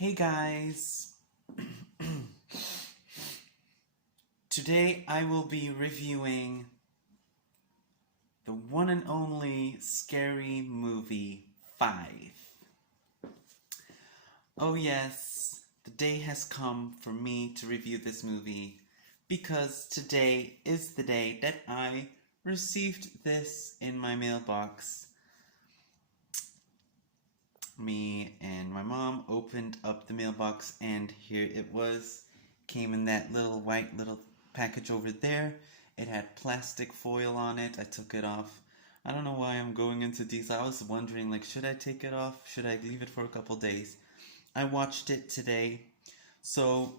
Hey guys! Today I will be reviewing the one and only Scary Movie 5. Oh yes, the day has come for me to review this movie because today is the day that I received this in my mailbox. Me and my mom opened up the mailbox and here it was. Came in that little white little package over there. It had plastic foil on it. I took it off. I don't know why I'm going into these. I was wondering, like, should I take it off? Should I leave it for a couple days? I watched it today. So,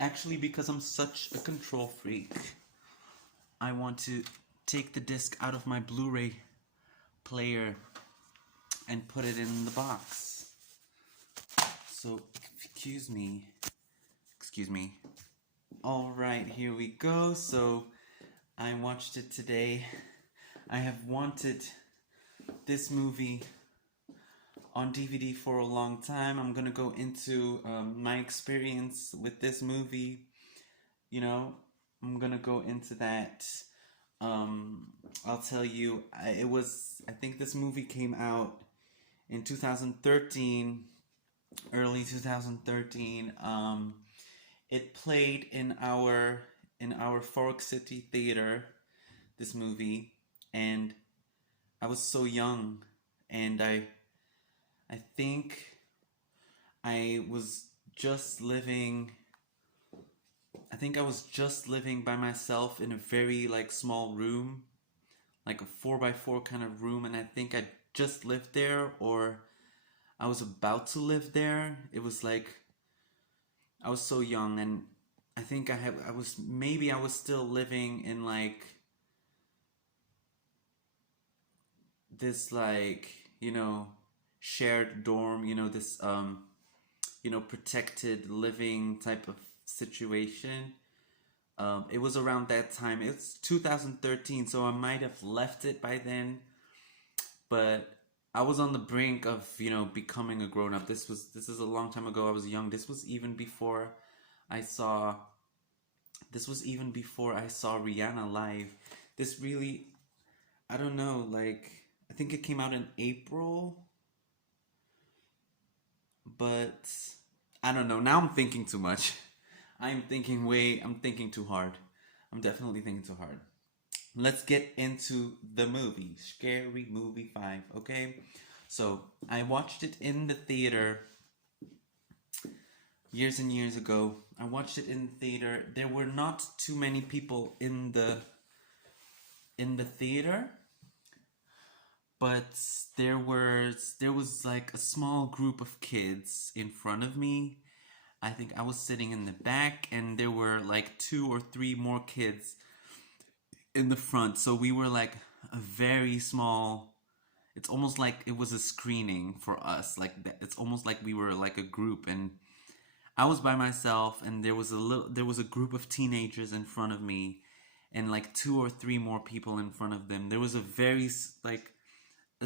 actually, because I'm such a control freak, I want to take the disc out of my Blu-ray player and put it in the box. So, excuse me. Alright, here we go. So, I watched it today. I have wanted this movie on DVD for a long time. I'm gonna go into my experience with this movie. I'm gonna go into that. I'll tell you, I think this movie came out in 2013, early 2013. It played in our Fork City theater, this movie, and I was so young, and I think I was just living. I think I was just living by myself in a very small room, like a 4x4 kind of room, and I think I just lived there, or I was about to live there. It was like I was so young, and I think I was still living in this shared dorm, this protected living type of situation. It was around that time. It's 2013, so I might have left it by then, but I was on the brink of becoming a grown up. This is a long time ago. I was young. I saw this was even before I saw Rihanna live. This really, I don't know, I think it came out in April, but I don't know. Now I'm thinking too much. I'm thinking too hard. I'm definitely thinking too hard. Let's get into the movie, Scary Movie 5, okay? So, I watched it in the theater years and years ago. I watched it in the theater. There were not too many people in the theater, but there was like a small group of kids in front of me. I think I was sitting in the back, and there were like two or three more kids in the front. So we were like a very small. It's almost like it was a screening for us. It's almost like we were like a group, and I was by myself, and there was a group of teenagers in front of me, and like two or three more people in front of them. There was a very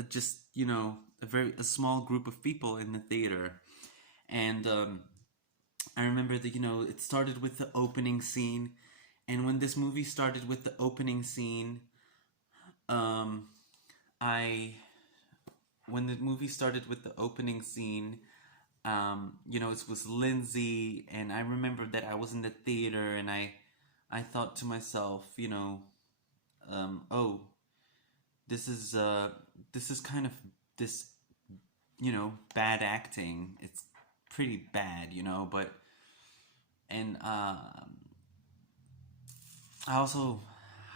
just a small group of people in the theater, and I remember that it started with the opening scene, and when this movie started with the opening scene, um, I when the movie started with the opening scene, it was Lindsay, and I remember that I was in the theater, and I thought to myself, oh, this is kind of this, bad acting. It's pretty bad, but and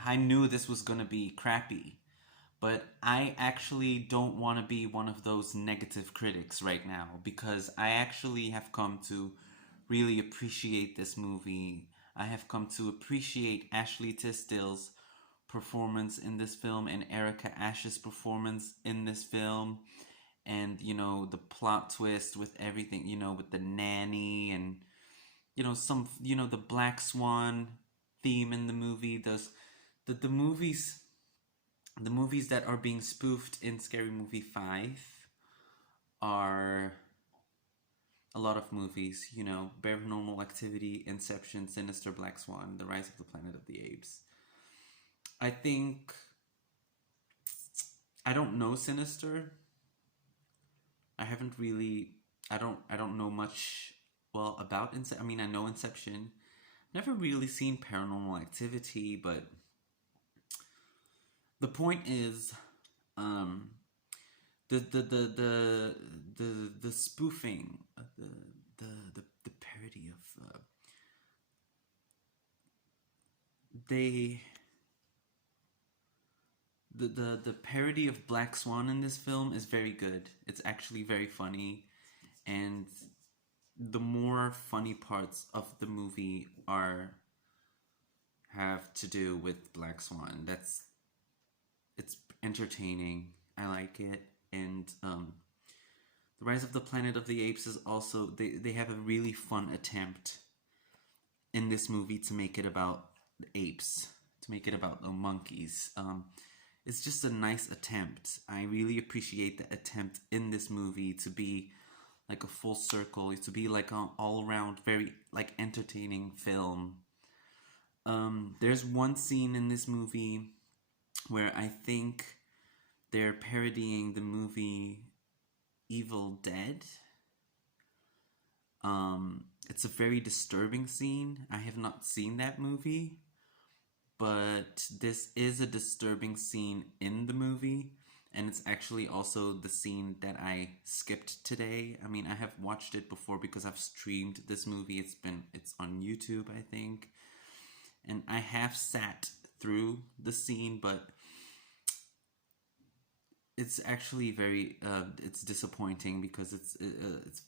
I knew this was gonna be crappy, but I actually don't want to be one of those negative critics right now, because I actually have come to really appreciate this movie. I have come to appreciate Ashley Tisdale's performance in this film and Erica Ash's performance in this film, and the plot twist with everything, with the nanny, and some the Black Swan theme in the movie. The movies that are being spoofed in Scary Movie 5 are lot of movies, you know, Paranormal Activity, Inception, Sinister, Black Swan, The Rise of the Planet of the Apes. I think I don't know Sinister. I haven't really. I don't know much well about Inception. I mean, I know Inception. Never really seen Paranormal Activity, but the point is, um, the spoofing, the parody of they the parody of Black Swan in this film is very good. It's actually very funny, and the more funny parts of the movie are have to do with Black Swan. It's entertaining. I like it, and the Rise of the Planet of the Apes is also they have a really fun attempt in this movie to make it about the apes, to make it about the monkeys. It's just a nice attempt. I really appreciate the attempt in this movie to be like a full circle, to be like an all around very like entertaining film. There's one scene in this movie where I think they're parodying the movie Evil Dead. It's a very disturbing scene. I have not seen that movie, but this is a disturbing scene in the movie, and it's actually also the scene that I skipped today. I mean, I have watched it before because I've streamed this movie. It's on YouTube, I think, and I have sat through the scene, but it's actually very it's disappointing because it's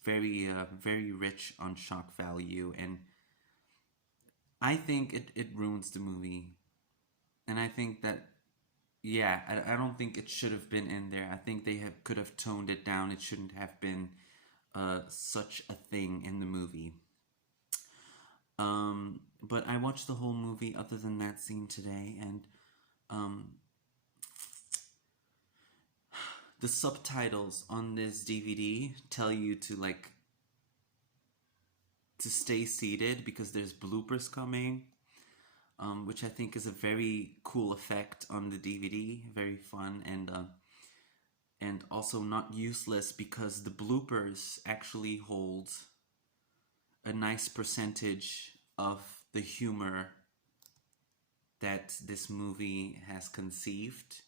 very rich on shock value, and I think it ruins the movie. And I think that yeah, I don't think it should have been in there. I think they could have toned it down. It shouldn't have been such a thing in the movie. But I watched the whole movie other than that scene today, and um, the subtitles on this DVD tell you to like to stay seated because there's bloopers coming, which I think is a very cool effect on the DVD. Very fun, and also not useless because the bloopers actually hold a nice percentage of the humor that this movie has conceived.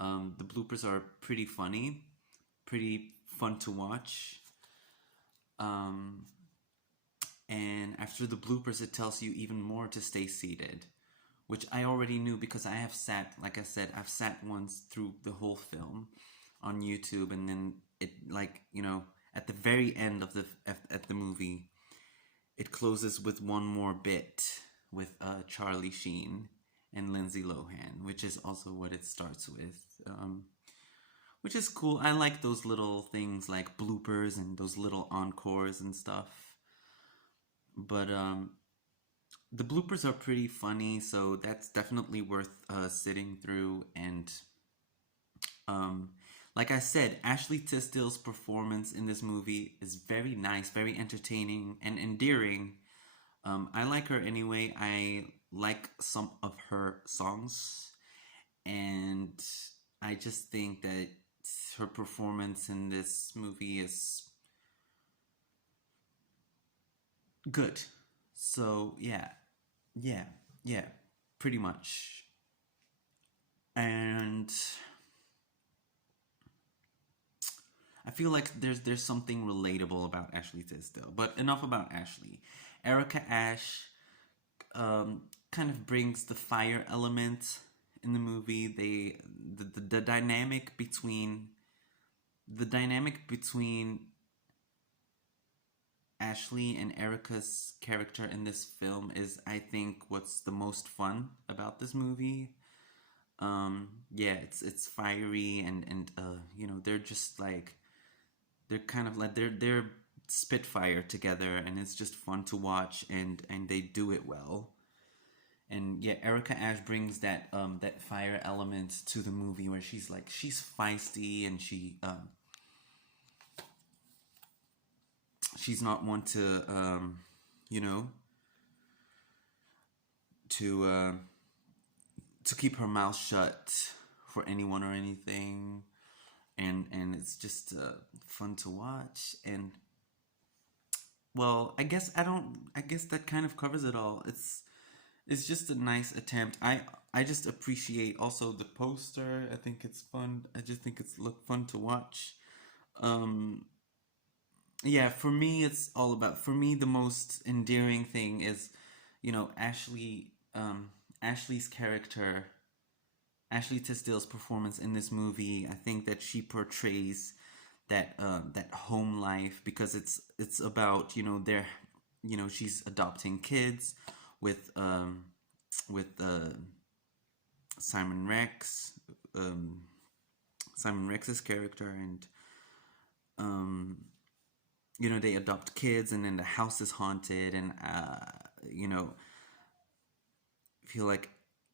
The bloopers are pretty funny, pretty fun to watch. And after the bloopers, it tells you even more to stay seated, which I already knew because I have sat, like I said, I've sat once through the whole film on YouTube, and then it, like, you know, at the very end of the movie, it closes with one more bit with Charlie Sheen and Lindsay Lohan, which is also what it starts with, which is cool. I like those little things like bloopers and those little encores and stuff. But the bloopers are pretty funny, so that's definitely worth sitting through. And like I said, Ashley Tisdale's performance in this movie is very nice, very entertaining, and endearing. I like her anyway. I like some of her songs, and I just think that her performance in this movie is good. So yeah, yeah, pretty much. And I feel like there's something relatable about Ashley Tisdale. But enough about Ashley. Erica Ash kind of brings the fire element in the movie. The dynamic between Ashley and Erica's character in this film is, I think, what's the most fun about this movie. Yeah, it's fiery, and you know, they're just like, they're kind of like they're spitfire together, and it's just fun to watch, and they do it well. And yeah, Erica Ash brings that fire element to the movie, where she's feisty, and she's not one to you know to to keep her mouth shut for anyone or anything, and it's just fun to watch. And well, I guess that kind of covers it all. It's just a nice attempt. I just appreciate also the poster. I think it's fun. I just think it's look fun to watch. Um, yeah, for me, it's all about. For me, the most endearing thing is, Ashley. Ashley's character, Ashley Tisdale's performance in this movie. I think that she portrays that home life, because it's about their she's adopting kids with Simon Rex, um, Simon Rex's character, and um, they adopt kids, and then the house is haunted, and you know I feel like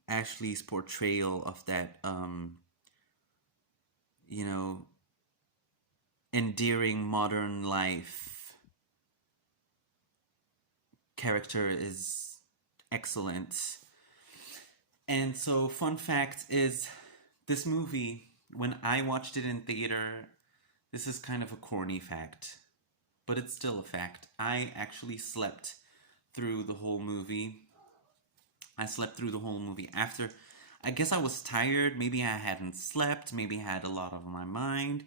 Ashley's portrayal of that you know endearing modern life character is excellent. And so, fun fact is, this movie, when I watched it in theater, this is kind of a corny fact, but it's still a fact. I actually slept through the whole movie. I slept through the whole movie after. I guess I was tired. Maybe I hadn't slept. Maybe I had a lot on my mind.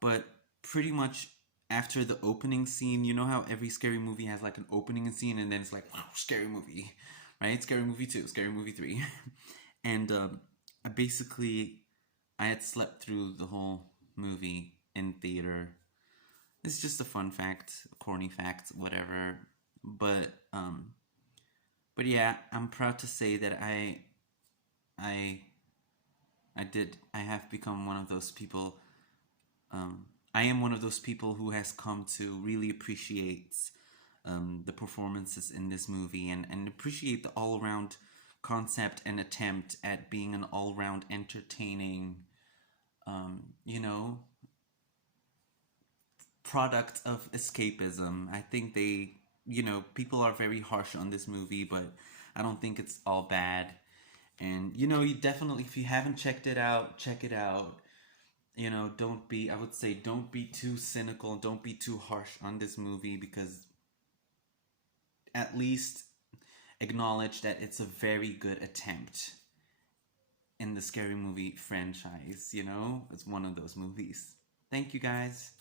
But pretty much after the opening scene, you know how every scary movie has like an opening scene, and then it's like, wow, scary movie, right? Scary movie 2, scary movie 3. And I basically, I had slept through the whole movie in theater. It's just a fun fact, a corny fact, whatever. But yeah, I'm proud to say that I I have become one of those people. I am one of those people who has come to really appreciate the performances in this movie, and appreciate the all around concept and attempt at being an all round entertaining, you know, product of escapism. I think people are very harsh on this movie, but I don't think it's all bad. And you definitely, if you haven't checked it out, check it out. I would say, don't be too cynical, don't be too harsh on this movie, because at least acknowledge that it's a very good attempt in the scary movie franchise. It's one of those movies. Thank you, guys.